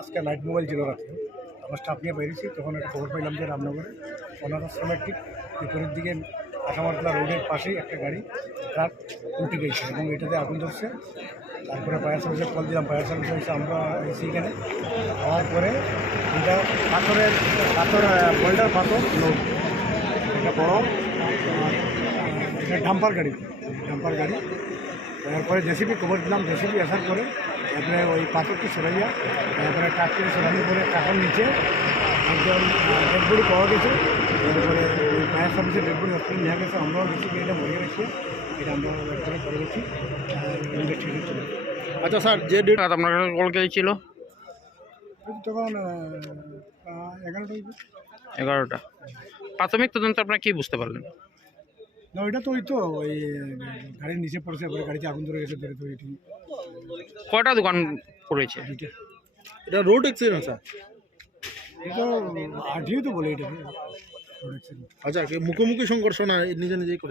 আজকে night mobile ছিল রাত্রে, আমার স্টাফ নিয়ে বেরিয়েছি। তখন একটা খবর পাইলাম যে রামনগরে অনাথ আশ্রমের ঠিক বিপরীত দিকে আসামারতলা রোডের পাশেই একটা গাড়ি ট্রাক উল্টে গেছে এবং এটাতে আগুন ধরছে। তারপরে ফায়ার সার্ভিসে কল দিলাম, ফায়ার সার্ভিস এসে আমরা এসে এখানে হওয়ার পরে এটা পাথর বোল্ডার পাথর লোড, এটা বড় এটা ডাম্পার গাড়ি। তারপরে জেসিবি খবর দিলাম, জেসিবি আসার পরে তারপরে ওই পাথরটি সরাইয়া তারপরে ট্রাকটি সরানোর পরে ট্রাকের নিচে একজন ডেডবডি পাওয়া গেছে। তারপরে ওই ফায়ার সার্ভিসের ডেডবডি হসপিটাল নিয়ে গেছে, আমরাও গেছি, এটা মরে গেছে, এটা আমরা একবারে করে গেছি ইনভেস্টিগেশন ছিল। আচ্ছা স্যার, যে ডেট আপনার কাছে কল ছিল তখন 11টা। প্রাথমিক তদন্ত আপনারা কি বুঝতে পারলেন? না, ওইটা তো ওই গাড়ির নিচে পড়েছে, গাড়িতে আগুন ধরে গেছে, ধরে তো এটি কয়টা দোকান পড়েছে? এটা রোড অ্যাক্সিডেন্ট স্যার, এটা আঠিও তো বলে এটা রোড অ্যাক্সিডেন্ট। আচ্ছা, মুখোমুখি সংঘর্ষ না নিজে নিজেই করে?